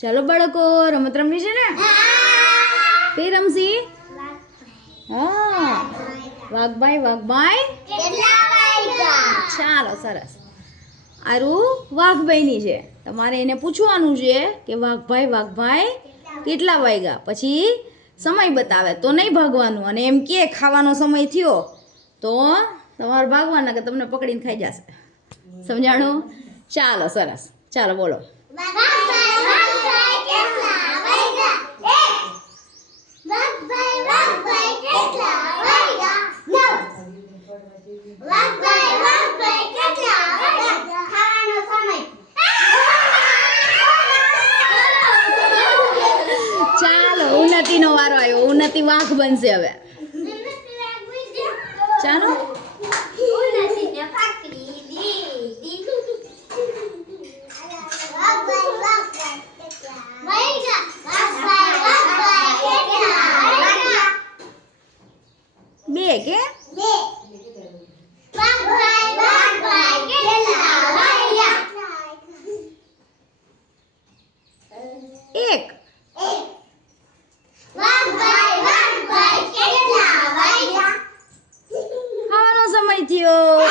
ચાલો બાળકો, રમત રમવી છે ને? તે રમશી? હા, વાઘભાઈ ચાલો સરસ. આરું વાઘભાઈની છે. તમારે એને પૂછવાનું છે કે વાઘભાઈ કેટલા વાગ્યા, પછી સમય બતાવે તો નહીં ભાગવાનું, અને એમ કે ખાવાનો સમય થયો તો તમારે ભાગવાના કે તમને પકડીને ખાઈ જશે. સમજાણું? ચાલો સરસ. ચાલો બોલો. ચાલો ઉન્નતિનો વારો આવ્યો. ઉન્નતિ વાઘ બનશે હવે. ચાલો બે કે એક. ખાવાનો સમય થયો.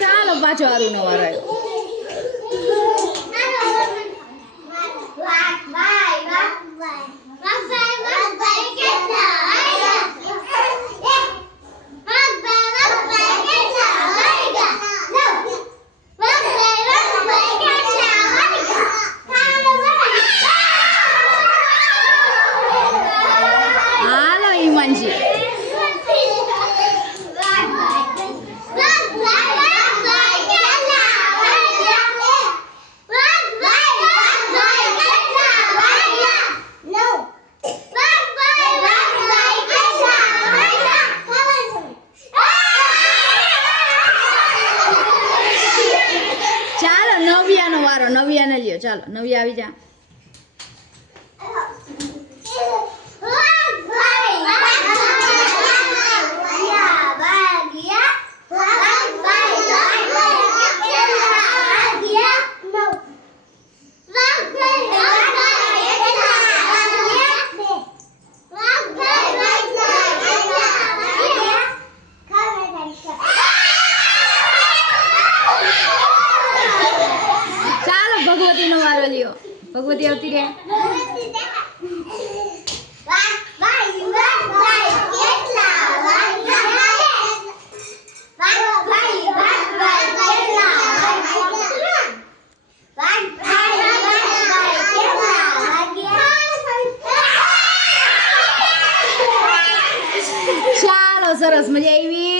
ચાલો પાછો આરુનો વારો આવ્યો. નવ્યાનો વારો. નવ્યાને લ્યો. ચાલો નવ્યા આવી જા. ભગવતીનો વારો લ્યો. ભગવતી આવતી રે. ચાલો સરસ, મજા આવી.